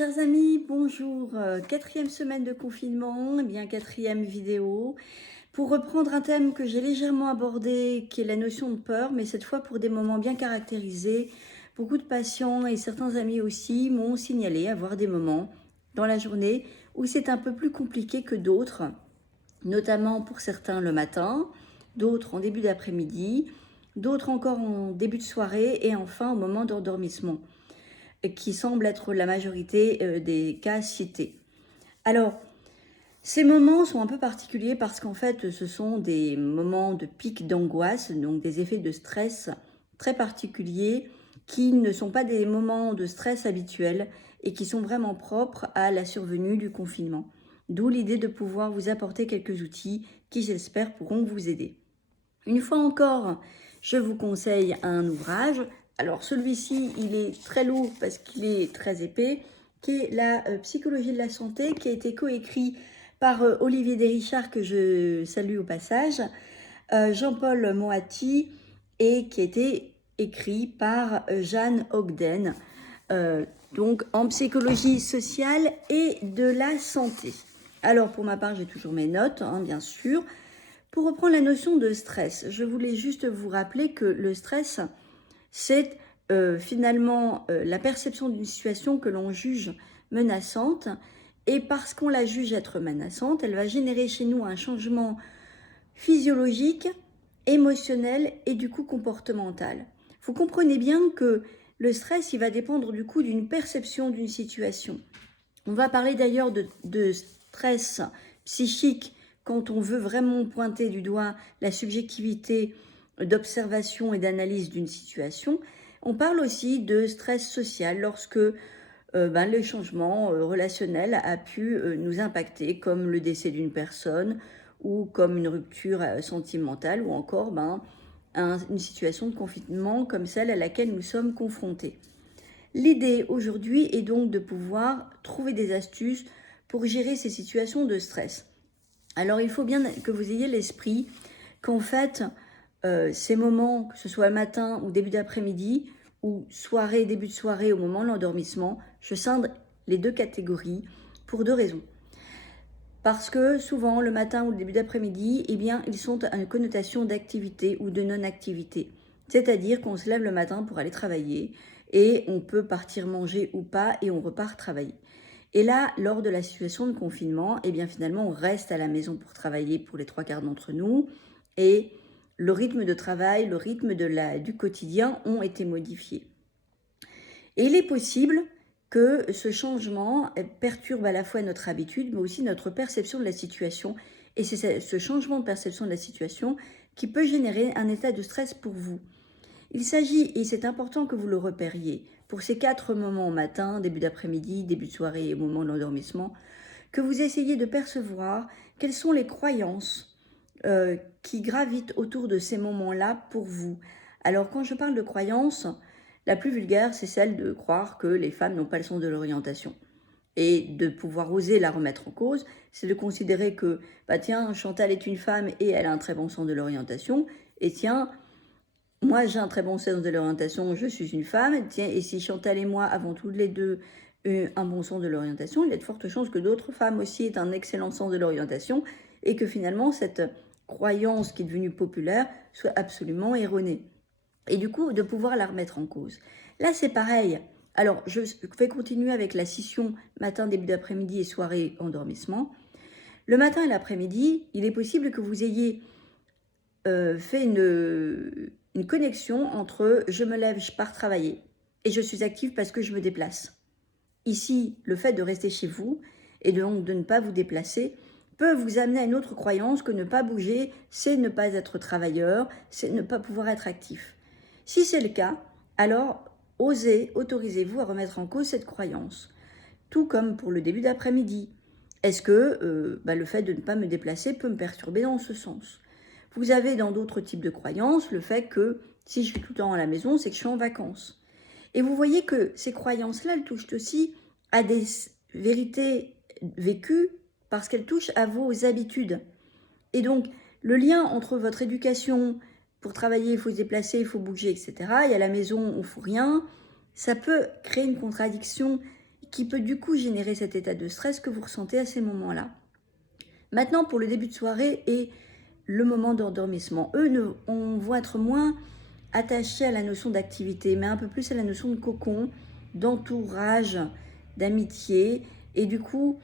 Chers amis, bonjour. Quatrième semaine de confinement, eh bien quatrième vidéo. Pour reprendre un thème que j'ai légèrement abordé, qui est la notion de peur, mais cette fois pour des moments bien caractérisés. Beaucoup de patients et certains amis aussi m'ont signalé avoir des moments dans la journée où c'est un peu plus compliqué que d'autres, notamment pour certains le matin, d'autres en début d'après-midi, d'autres encore en début de soirée et enfin au moment d'endormissement, qui semble être la majorité des cas cités. Alors, ces moments sont un peu particuliers parce qu'en fait, ce sont des moments de pic d'angoisse, donc des effets de stress très particuliers qui ne sont pas des moments de stress habituels et qui sont vraiment propres à la survenue du confinement. D'où l'idée de pouvoir vous apporter quelques outils qui, j'espère, pourront vous aider. Une fois encore, je vous conseille un ouvrage. Alors celui-ci, il est très lourd parce qu'il est très épais, qui est la psychologie de la santé, qui a été coécrit par Olivier Desrichard, que je salue au passage, Jean-Paul Moati, et qui a été écrit par Jeanne Ogden, donc en psychologie sociale et de la santé. Alors pour ma part, j'ai toujours mes notes, bien sûr. Pour reprendre la notion de stress, je voulais juste vous rappeler que le stress, c'est finalement la perception d'une situation que l'on juge menaçante, et parce qu'on la juge être menaçante, elle va générer chez nous un changement physiologique, émotionnel et du coup comportemental. Vous comprenez bien que le stress, il va dépendre du coup d'une perception d'une situation. On va parler d'ailleurs de stress psychique quand on veut vraiment pointer du doigt la subjectivité d'observation et d'analyse d'une situation. On parle aussi de stress social lorsque le changement relationnel a pu nous impacter, comme le décès d'une personne ou comme une rupture sentimentale ou encore une situation de confinement comme celle à laquelle nous sommes confrontés. L'idée aujourd'hui est donc de pouvoir trouver des astuces pour gérer ces situations de stress. Alors il faut bien que vous ayez l'esprit qu'en fait, ces moments, que ce soit le matin ou début d'après-midi, ou soirée, début de soirée, au moment de l'endormissement, je scinde les deux catégories pour deux raisons. Parce que souvent, le matin ou le début d'après-midi, eh bien, ils sont à une connotation d'activité ou de non-activité. C'est-à-dire qu'on se lève le matin pour aller travailler et on peut partir manger ou pas et on repart travailler. Et là, lors de la situation de confinement, eh bien, finalement, on reste à la maison pour travailler pour les trois quarts d'entre nous et le rythme de travail, le rythme du quotidien ont été modifiés. Et il est possible que ce changement perturbe à la fois notre habitude, mais aussi notre perception de la situation. Et c'est ce changement de perception de la situation qui peut générer un état de stress pour vous. Il s'agit, et c'est important que vous le repériez, pour ces 4 moments au matin, début d'après-midi, début de soirée et au moment de l'endormissement, que vous essayez de percevoir quelles sont les croyances qui gravitent autour de ces moments-là pour vous. Alors quand je parle de croyances, la plus vulgaire, c'est celle de croire que les femmes n'ont pas le sens de l'orientation. Et de pouvoir oser la remettre en cause, c'est de considérer que, tiens, Chantal est une femme et elle a un très bon sens de l'orientation, et tiens, moi j'ai un très bon sens de l'orientation, je suis une femme, tiens, et si Chantal et moi avons toutes les deux un bon sens de l'orientation, il y a de fortes chances que d'autres femmes aussi aient un excellent sens de l'orientation, et que finalement cette croyance qui est devenue populaire soit absolument erronée. Et du coup, de pouvoir la remettre en cause. Là, c'est pareil. Alors, je vais continuer avec la scission matin, début d'après-midi et soirée, endormissement. Le matin et l'après-midi, il est possible que vous ayez fait une connexion entre je me lève, je pars travailler et je suis active parce que je me déplace. Ici, le fait de rester chez vous et donc de ne pas vous déplacer peut vous amener à une autre croyance que ne pas bouger, c'est ne pas être travailleur, c'est ne pas pouvoir être actif. Si c'est le cas, alors autorisez-vous à remettre en cause cette croyance. Tout comme pour le début d'après-midi. Est-ce que le fait de ne pas me déplacer peut me perturber dans ce sens? Vous avez dans d'autres types de croyances le fait que si je suis tout le temps à la maison, c'est que je suis en vacances. Et vous voyez que ces croyances-là, elles touchent aussi à des vérités vécues parce qu'elles touchent à vos habitudes. Et donc, le lien entre votre éducation, pour travailler, il faut se déplacer, il faut bouger, etc., et à la maison, on ne fout rien, ça peut créer une contradiction qui peut du coup générer cet état de stress que vous ressentez à ces moments-là. Maintenant, pour le début de soirée et le moment d'endormissement, eux vont être moins attachés à la notion d'activité, mais un peu plus à la notion de cocon, d'entourage, d'amitié, et du coup,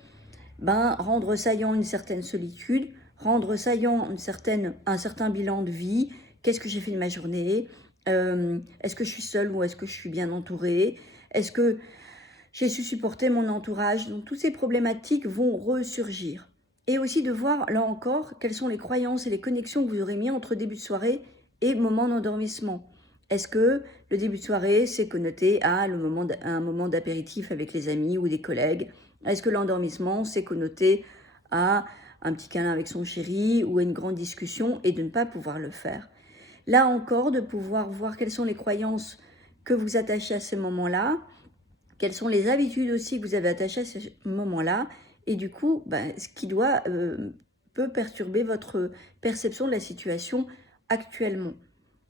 rendre saillant une certaine solitude, rendre saillant un certain bilan de vie. Qu'est-ce que j'ai fait de ma journée? Est-ce que je suis seule ou est-ce que je suis bien entourée? Est-ce que j'ai su supporter mon entourage? Donc toutes ces problématiques vont ressurgir. Et aussi de voir, là encore, quelles sont les croyances et les connexions que vous aurez mis entre début de soirée et moment d'endormissement. Est-ce que le début de soirée, c'est connoté à un moment d'apéritif avec les amis ou des collègues? Est-ce que l'endormissement, c'est connoté à un petit câlin avec son chéri ou à une grande discussion et de ne pas pouvoir le faire? Là encore, de pouvoir voir quelles sont les croyances que vous attachez à ces moments-là, quelles sont les habitudes aussi que vous avez attachées à ces moments-là, et du coup, ce qui peut perturber votre perception de la situation actuellement.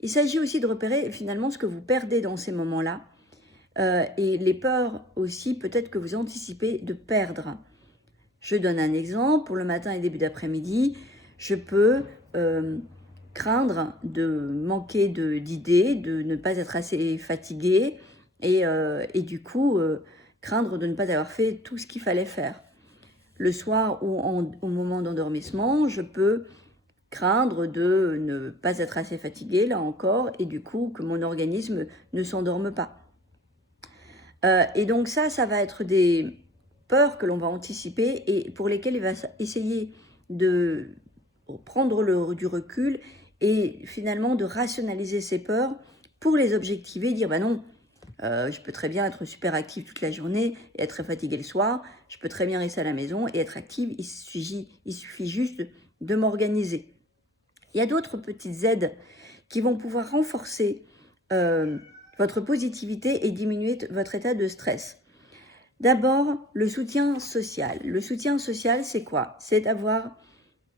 Il s'agit aussi de repérer finalement ce que vous perdez dans ces moments-là, et les peurs aussi peut-être que vous anticipez de perdre. Je donne un exemple, pour le matin et début d'après-midi, je peux craindre de manquer d'idées, de ne pas être assez fatiguée et du coup craindre de ne pas avoir fait tout ce qu'il fallait faire. Le soir ou au moment d'endormissement, je peux craindre de ne pas être assez fatiguée, là encore, et du coup que mon organisme ne s'endorme pas. Et donc ça va être des peurs que l'on va anticiper et pour lesquelles il va essayer de prendre du recul et finalement de rationaliser ses peurs pour les objectiver, dire non, je peux très bien être super active toute la journée et être très fatiguée le soir, je peux très bien rester à la maison et être active, il suffit juste de m'organiser. Il y a d'autres petites aides qui vont pouvoir renforcer votre positivité et diminuer votre état de stress. D'abord, le soutien social. Le soutien social, c'est quoi? C'est d'avoir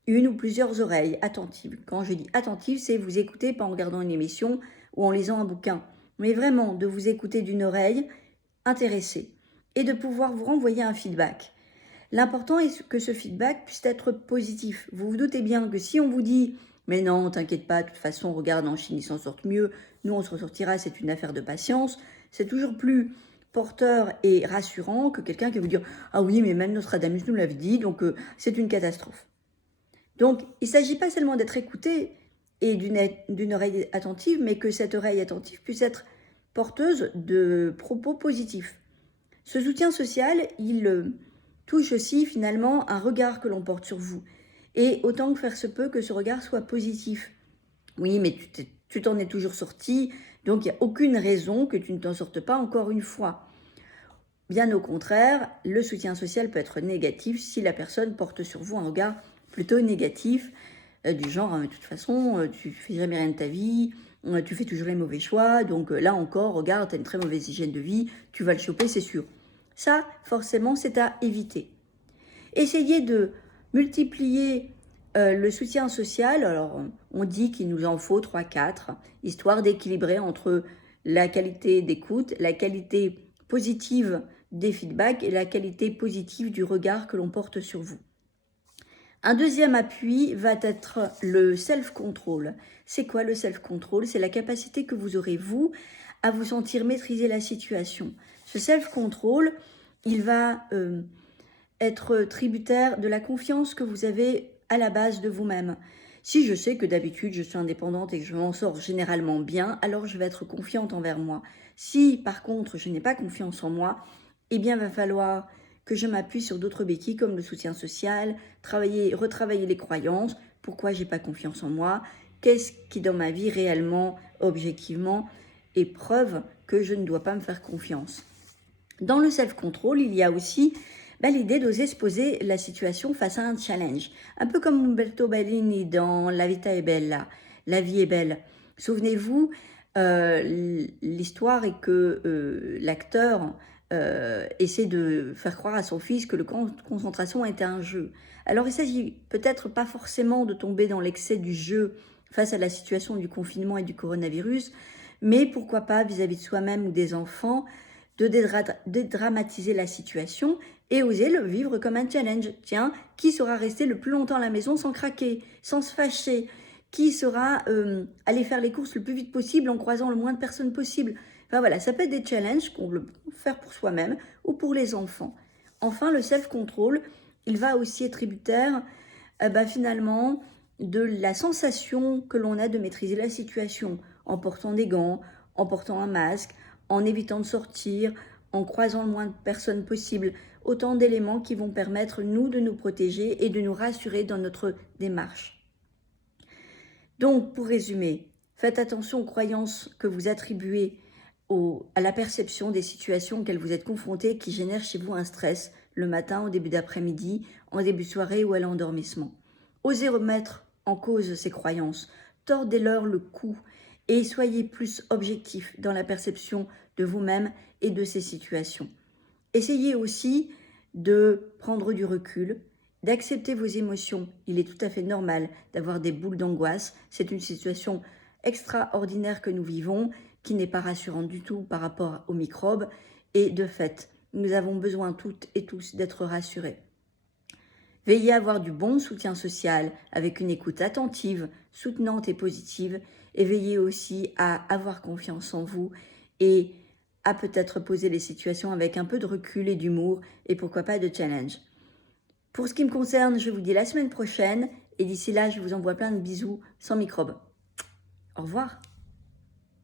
une ou plusieurs oreilles attentives. Quand je dis attentive, c'est vous écouter pas en regardant une émission ou en lisant un bouquin, mais vraiment de vous écouter d'une oreille intéressée et de pouvoir vous renvoyer un feedback. L'important est que ce feedback puisse être positif. Vous vous doutez bien que si on vous dit « mais non, t'inquiète pas, de toute façon, regarde, en Chine, ils s'en sortent mieux, nous, on se ressortira, c'est une affaire de patience », c'est toujours plus porteur et rassurant que quelqu'un qui va vous dire « ah oui, mais même Nostradamus nous l'avait dit, donc c'est une catastrophe ». Donc, il ne s'agit pas seulement d'être écouté et d'une oreille attentive, mais que cette oreille attentive puisse être porteuse de propos positifs. Ce soutien social, il touche aussi finalement un regard que l'on porte sur vous. Et autant que faire se peut que ce regard soit positif. Oui, mais tu t'en es toujours sorti, donc il n'y a aucune raison que tu ne t'en sortes pas encore une fois. Bien au contraire, le soutien social peut être négatif si la personne porte sur vous un regard plutôt négatif, du genre, de toute façon, tu fais jamais rien de ta vie, tu fais toujours les mauvais choix, donc là encore, regarde, tu as une très mauvaise hygiène de vie, tu vas le choper, c'est sûr. Ça, forcément, c'est à éviter. Essayez de multiplier le soutien social. Alors, on dit qu'il nous en faut 3-4, histoire d'équilibrer entre la qualité d'écoute, la qualité positive des feedbacks et la qualité positive du regard que l'on porte sur vous. Un deuxième appui va être le self-control. C'est quoi le self-control? C'est la capacité que vous aurez, vous, à vous sentir maîtriser la situation. Ce self-control, il va être tributaire de la confiance que vous avez à la base de vous-même. Si je sais que d'habitude je suis indépendante et que je m'en sors généralement bien, alors je vais être confiante envers moi. Si par contre je n'ai pas confiance en moi, eh bien il va falloir que je m'appuie sur d'autres béquilles comme le soutien social, retravailler les croyances, pourquoi j'ai pas confiance en moi, qu'est-ce qui dans ma vie réellement, objectivement, est preuve que je ne dois pas me faire confiance. Dans le self-control, il y a aussi l'idée d'oser se poser la situation face à un challenge. Un peu comme Umberto Bellini dans La vita è bella, La vie est belle. Souvenez-vous, l'histoire est que l'acteur essaie de faire croire à son fils que le camp de concentration était un jeu. Alors il s'agit peut-être pas forcément de tomber dans l'excès du jeu face à la situation du confinement et du coronavirus, mais pourquoi pas vis-à-vis de soi-même ou des enfants, de dédramatiser la situation et oser le vivre comme un challenge. Tiens, qui sera resté le plus longtemps à la maison sans craquer, sans se fâcher? Qui sera aller faire les courses le plus vite possible en croisant le moins de personnes possible? Enfin voilà, ça peut être des challenges qu'on peut faire pour soi-même ou pour les enfants. Enfin, le self-control, il va aussi être tributaire finalement de la sensation que l'on a de maîtriser la situation en portant des gants, en portant un masque, en évitant de sortir, en croisant le moins de personnes possible. Autant d'éléments qui vont permettre, nous, de nous protéger et de nous rassurer dans notre démarche. Donc, pour résumer, faites attention aux croyances que vous attribuez à la perception des situations auxquelles vous êtes confrontés qui génèrent chez vous un stress le matin, au début d'après-midi, en début de soirée ou à l'endormissement. Osez remettre en cause ces croyances, tordez-leur le cou et soyez plus objectif dans la perception de vous-même et de ces situations. Essayez aussi de prendre du recul, d'accepter vos émotions. Il est tout à fait normal d'avoir des boules d'angoisse. C'est une situation extraordinaire que nous vivons, qui n'est pas rassurante du tout par rapport aux microbes. Et de fait, nous avons besoin toutes et tous d'être rassurés. Veillez à avoir du bon soutien social avec une écoute attentive, soutenante et positive. Et veillez aussi à avoir confiance en vous et à peut-être poser les situations avec un peu de recul et d'humour et pourquoi pas de challenge. Pour ce qui me concerne, je vous dis la semaine prochaine et d'ici là, je vous envoie plein de bisous sans microbes. Au revoir.